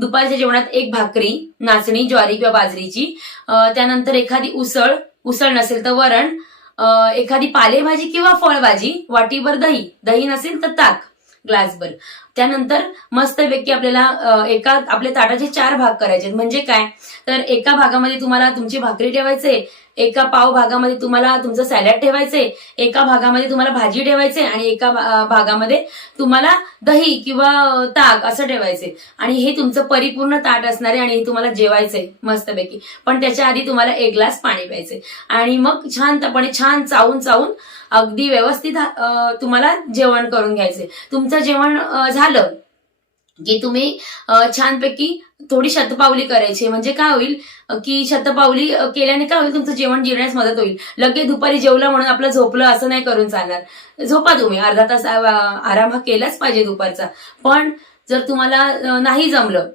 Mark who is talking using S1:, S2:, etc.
S1: दुपारच्या जेवणात एक भाकरी नाचणी ज्वारी किंवा बाजरीची. त्यानंतर एखादी उसळ उसळ नसेल तर वरण. एखादी पालेभाजी किंवा फळभाजी वाटीभर दही. दही नसेल तर ताक. ग्लासभर त्यानंतर मस्तपैकी आपल्याला एका आपल्या ताटाचे चार भाग करायचे म्हणजे काय? तर एका भागामध्ये तुम्हाला तुमची भाकरी ठेवायचे एका पाव भागामध्ये तुम्हाला तुमचं सॅलड ठेवायचे एका भागामध्ये तुम्हाला भाजी ठेवायचे आणि एका भागामध्ये तुम्हाला दही किंवा ताक असं ठेवायचे. आणि हे तुमचं परिपूर्ण ताट असणार आहे आणि हे तुम्हाला जेवायचंय मस्तपैकी पण त्याच्या आधी तुम्हाला एक ग्लास पाणी प्यायचे आणि मग शांतपणे छान चावून चावून अगदी व्यवस्थित तुम्हाला जेवण करून घ्यायचे तुमचं जेवण झालं की तुम्ही छानपैकी थोडी शतपावली करायची. म्हणजे काय होईल की शतपावली केल्याने काय होईल तुमचं जेवण जिरण्यास मदत होईल. लगेच दुपारी जेवलं म्हणून आपलं झोपलं असं नाही करून चालणार. झोपा तुम्ही. अर्धा तास आराम हा केलाच पाहिजे दुपारचा. पण जर तुम्हाला नाही जमलं